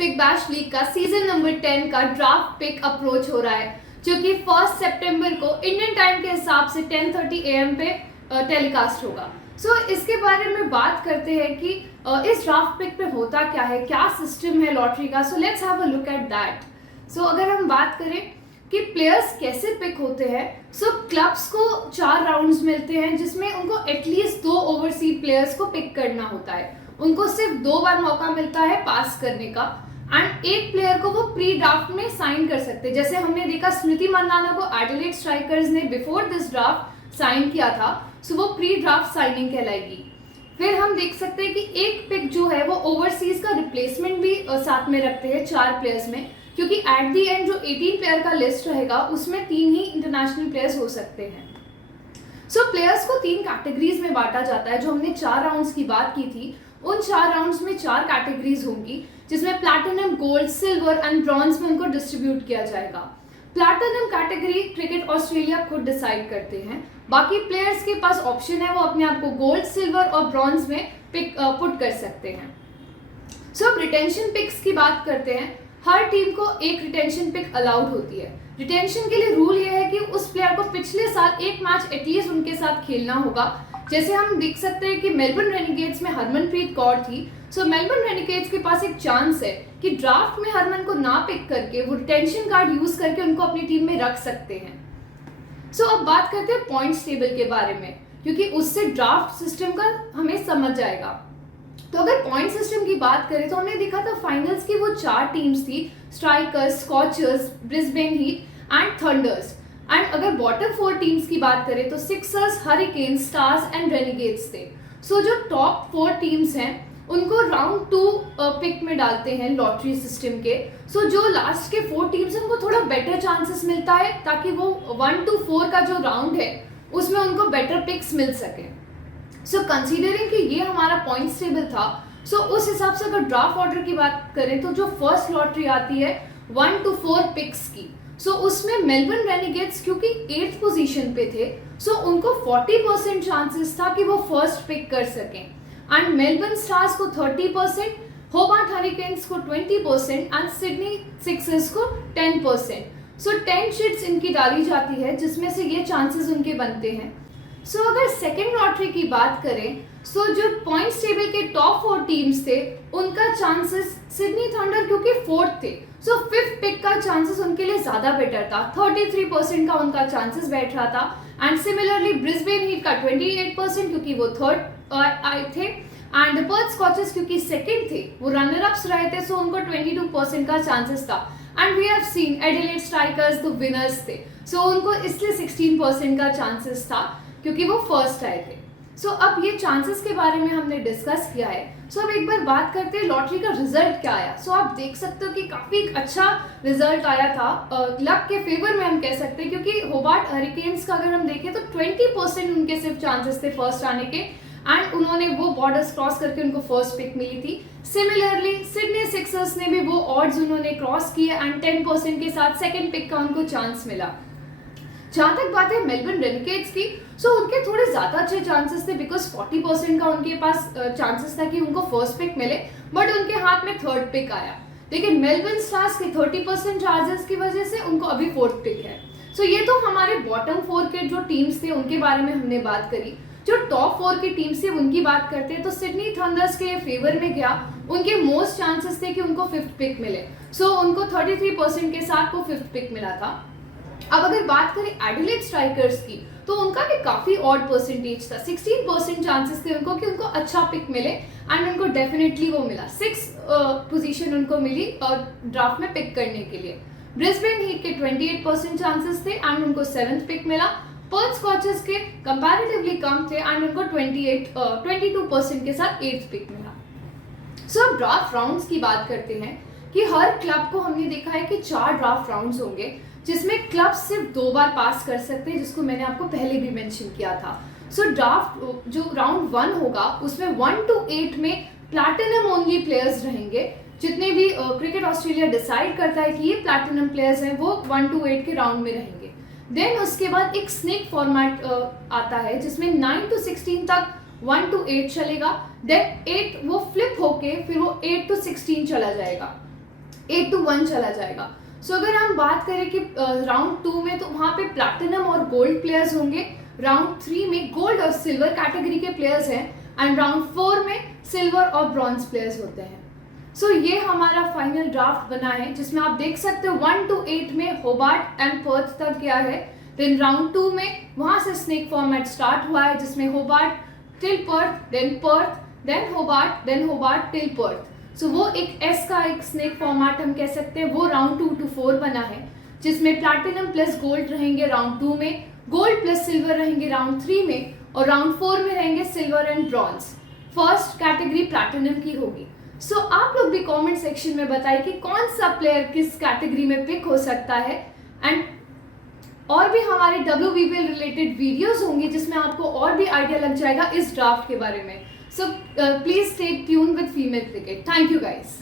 Big bash league का season number 10 का draft pick approach हो रहा है, जो कि 1 सितंबर को इंडियन टाइम के हिसाब से 10:30 AM पे टेलीकास्ट होगा। इसके बारे में बात करते हैं कि इस ड्राफ्ट पिक पे होता क्या है, क्या सिस्टम है लॉटरी का। Let's have a look at that. अगर हम बात करें कि प्लेयर्स कैसे पिक होते हैं, क्लब्स को 4 राउंड्स मिलते हैं जिसमें उनको एटलीस्ट 2 ओवरसीज प्लेयर्स को पिक करना होता है। उनको सिर्फ 2 बार मौका मिलता है पास करने का, एंड एक प्लेयर को वो प्री ड्राफ्ट में साइन कर सकते हैं। जैसे हमने देखा स्मृति मंदाना को एडिलेड स्ट्राइकर्स ने बिफोर दिस ड्राफ्ट साइन किया था, वो प्री ड्राफ्ट साइनिंग कहलाएगी। फिर हम देख सकते हैं कि एक पिक जो है वो ओवरसीज का रिप्लेसमेंट भी साथ में रखते हैं 4 प्लेयर्स में, क्योंकि एट दी एंड जो 18 प्लेयर का लिस्ट रहेगा उसमें 3 ही इंटरनेशनल प्लेयर्स हो सकते हैं। प्लेयर्स को 3 कैटेगरीज में बांटा जाता है। जो हमने 4 राउंड्स की बात की थी, उन 4 राउंड्स में 4 कैटेगरीज होंगी, जिसमें platinum, gold, silver and bronze में उनको डिस्ट्रीब्यूट किया जाएगा। प्लैटिनम कैटेगरी क्रिकेट ऑस्ट्रेलिया खुद डिसाइड करते हैं। बाकी प्लेयर्स के पास ऑप्शन है, वो अपने आप को गोल्ड, सिल्वर और ब्रॉन्ज में पुट कर सकते हैं। अब रिटेंशन पिक्स की बात करते हैं। हर टीम को एक रिटेंशन पिक अलाउड होती है। रिटेंशन के लिए रूल ये है कि उस प्लेयर को पिछले साल एक मैच एटलीस्ट उनके साथ खेलना होगा। जैसे हम देख सकते हैं कि मेलबर्न रेनिगेट्स में हरमनप्रीत कौर थी। मेलबर्न रेनिगेट्स के पास एक चांस है कि ड्राफ्ट में हरमन को ना पिक करके वो रिटेंशन कार्ड यूज करके उनको अपनी टीम में रख सकते हैं। अब बात करते हैं पॉइंट्स टेबल के बारे में, क्योंकि उससे ड्राफ्ट सिस्टम का हमें समझ जाएगा। अगर पॉइंट सिस्टम की बात करें तो हमने देखा था फाइनल्स की वो 4 टीम्स थी, strikers, scorchers, Brisbane heat and thunder's. And अगर बॉटम 4 टीम्स की बात करें तो Sixers, hurricanes, stars and Renegades थे। जो टॉप 4 टीम्स हैं उनको राउंड 2 पिक में डालते हैं लॉटरी सिस्टम के। जो लास्ट के 4 टीम्स हैं उनको थोड़ा बेटर चांसेस मिलता है, ताकि वो 1 to 4 का जो राउंड है उसमें उनको बेटर पिक्स मिल सके। कंसीडरिंग कि ये हमारा पॉइंट्स टेबल था, उस हिसाब से अगर ड्राफ्ट ऑर्डर की बात करें तो जो फर्स्ट लॉटरी आती है 1 to 4 पिक्स की, उसमें मेलबर्न रेनिगेट्स क्योंकि 8th पोजीशन पे थे, उनको 40% चांसेस था कि वो फर्स्ट पिक कर सकें। एंड मेलबर्न स्टार्स को 30%, होबार्ट हरिकेन्स को 20% एंड सिडनी सिक्सर्स को 10%। 10 शीट्स इनकी डाली जाती है, जिसमें से ये चांसेस उनके बनते हैं। अगर सेकेंड लॉटरी की बात करें, जो पॉइंट्स टेबल के टॉप 4 टीम्स थे उनका चांसेस, सिडनी थंडर क्योंकि 4th थे, 5th पिक का चांसेस उनके लिए ज्यादा बेटर था। 33% का उनका चांसेस बैठ रहा था। एंड सिमिलरली ब्रिस्बेन हीट का 28% क्योंकि वो 3rd आए थे। एंड पर्थ स्कॉचर्स क्योंकि 2nd थे, वो रनर अप्स रहे थे, उनको 22% का चांसेस था। And we have seen Adelaide Strikers the winners थे, उनको इसलिए 16% का चांसेस था क्योंकि वो फर्स्ट आए थे। अब ये चांसेस के बारे में हमने डिस्कस किया है। अब एक बार बात करते हैं लॉटरी का रिजल्ट क्या आया। आप देख सकते हो कि काफी अच्छा रिजल्ट आया था, लक के फेवर में हम कह सकते हैं, क्योंकि होबार्ट हरिकेन्स का अगर हम देखें तो 20% उनके सिर्फ चांसेस थे फर्स्ट आने के, एंड उन्होंने वो बॉर्डर्स क्रॉस करके उनको फर्स्ट पिक मिली थी। सिमिलरली सिडनी सिक्सर्स ने भी वो ऑड्स उन्होंने क्रॉस किए एंड 10% के साथ सेकेंड पिक का उनको चांस मिला। जहां तक बात है मेलबर्न रेनिगेट्स की, उनके थोड़े ज्यादा अच्छे चांसेस थे, बिकॉज 40% का उनके पास चांसेस था कि उनको फर्स्ट पिक मिले, बट उनके हाथ में 3rd पिक आया। लेकिन मेलबर्न स्टार्स के 30% चांसेस की वजह से उनको अभी 4th पिक है। ये तो हमारे बॉटम 4 के जो टीम्स थे उनके बारे में हमने बात करी। जो टॉप 4 की टीम्स थे उनकी बात करते हैं तो सिडनी थंडर्स के फेवर में गया, उनके मोस्ट चांसेस थे कि उनको 5th पिक मिले। उनको 33% के साथ वो 5th पिक मिला था। अब अगर बात करें एडिलेड स्ट्राइकर्स की, तो उनका भी काफी ऑड परसेंटेज था। 16% चांसेस थे उनको कि उनको अच्छा पिक मिले, एंड उनको डेफिनेटली वो मिला। 6th पोजीशन उनको मिली ड्राफ्ट में पिक करने के लिए। ब्रिस्बेन हीट के 28% चांसेस थे एंड उनको 7th पिक मिला। पर्थ स्कॉचर्स के कंपैरेटिवली कम थे एंड उनको 22% के साथ 8th पिक मिला। अब ड्राफ्ट राउंड्स की बात करते हैं कि हर क्लब को हमने देखा है कि 4 ड्राफ्ट राउंड्स होंगे, जिसमें क्लब सिर्फ 2 बार पास कर सकते हैं, जिसको मैंने आपको पहले भी मेंशन किया था। ड्राफ्ट जो राउंड 1 होगा उसमें 1 to 8 में प्लैटिनम ओनली प्लेयर्स रहेंगे। जितने भी क्रिकेट ऑस्ट्रेलिया डिसाइड करता है कि ये प्लैटिनम प्लेयर्स हैं, वो 1 to 8 के राउंड में रहेंगे। देन उसके बाद एक स्नेक फॉर्मेट आता है, जिसमें 9 to 16 तक 1 to 8 चलेगा। देन 8 वो फ्लिप होके फिर वो 8 to 16 चला जाएगा। 8-1 चला जाएगा। सो अगर हम बात करें कि राउंड 2 में, तो वहाँ पे प्लैटिनम और गोल्ड प्लेयर्स होंगे, राउंड 3 में गोल्ड और सिल्वर कैटेगरी के प्लेयर्स हैं, एंड राउंड 4 में सिल्वर और ब्रॉन्ज प्लेयर्स होते हैं। सो ये हमारा फाइनल ड्राफ्ट बना है, जिसमें आप देख सकते हो 1 to 8 में होबार्ट एंड पर्थ तक गया है। देन राउंड 2 में वहाँ से स्नेक फॉर्मेट स्टार्ट हुआ है, जिसमें Hobart till Perth, then Hobart till Perth. So वो एक एस का एक स्नेक फॉर्मेट हम कह सकते हैं, वो राउंड 2 to 4 बना है, जिसमें प्लैटिनम प्लस गोल्ड रहेंगे राउंड 2 में, गोल्ड प्लस सिल्वर रहेंगे राउंड 3 में, और राउंड 4 में रहेंगे silver and bronze. First category platinum की होगी। सो आप लोग भी कमेंट सेक्शन में बताइए कि कौन सा प्लेयर किस कैटेगरी में पिक हो सकता है, एंड और भी हमारे WBPL रिलेटेड वीडियोस होंगे जिसमें आपको और भी आइडिया लग जाएगा इस ड्राफ्ट के बारे में। So please stay tune with female cricket. Thank you guys.